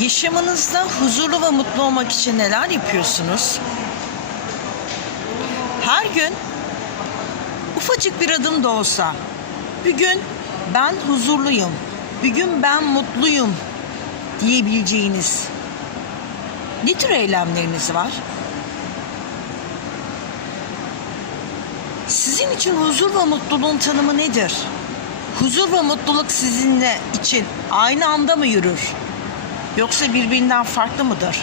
Yaşamınızda huzurlu ve mutlu olmak için neler yapıyorsunuz? Her gün ufacık bir adım da olsa bir gün ben huzurluyum, bir gün ben mutluyum diyebileceğiniz ne tür eylemleriniz var? Sizin için huzur ve mutluluğun tanımı nedir? Huzur ve mutluluk sizinle için aynı anda mı yürür? Yoksa birbirinden farklı mıdır?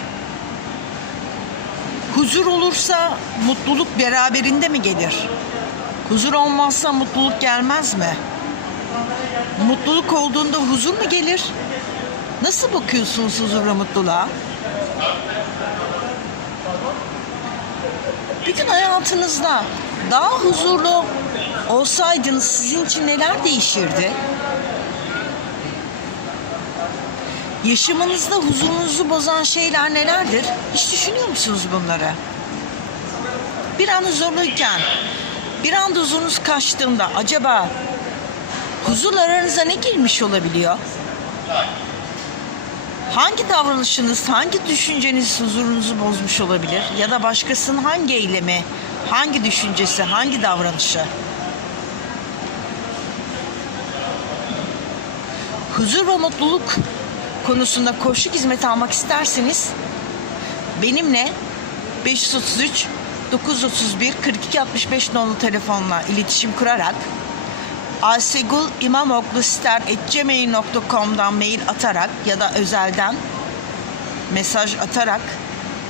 Huzur olursa mutluluk beraberinde mi gelir? Huzur olmazsa mutluluk gelmez mi? Mutluluk olduğunda huzur mu gelir? Nasıl bakıyorsunuz huzur ve mutluluğa? Bir gün hayatınızda daha huzurlu olsaydınız sizin için neler değişirdi? Yaşamınızda huzurunuzu bozan şeyler nelerdir? Hiç düşünüyor musunuz bunları? Bir an huzurluyken, bir anda huzurunuz kaçtığında acaba huzurla aranıza ne girmiş olabiliyor? Hangi davranışınız, hangi düşünceniz huzurunuzu bozmuş olabilir? Ya da başkasının hangi eylemi, hangi düşüncesi, hangi davranışı? Huzur ve mutluluk konusunda koşuk hizmeti almak isterseniz benimle 533 931 42 65 nolu telefonla iletişim kurarak Asegul İmamoğlu gmail.com'dan mail atarak ya da özelden mesaj atarak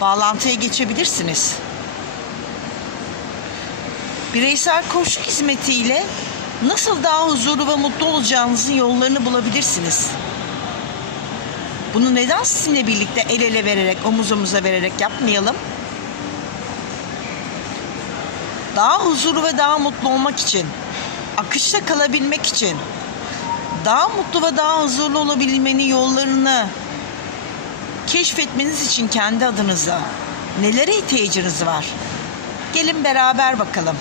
bağlantıya geçebilirsiniz. Bireysel koşu hizmetiyle nasıl daha huzurlu ve mutlu olacağınızın yollarını bulabilirsiniz. Bunu neden sizinle birlikte el ele vererek, omuz omuza vererek yapmayalım? Daha huzurlu ve daha mutlu olmak için, akışta kalabilmek için, daha mutlu ve daha huzurlu olabilmenin yollarını keşfetmeniz için kendi adınıza nelere ihtiyacınız var? Gelin beraber bakalım.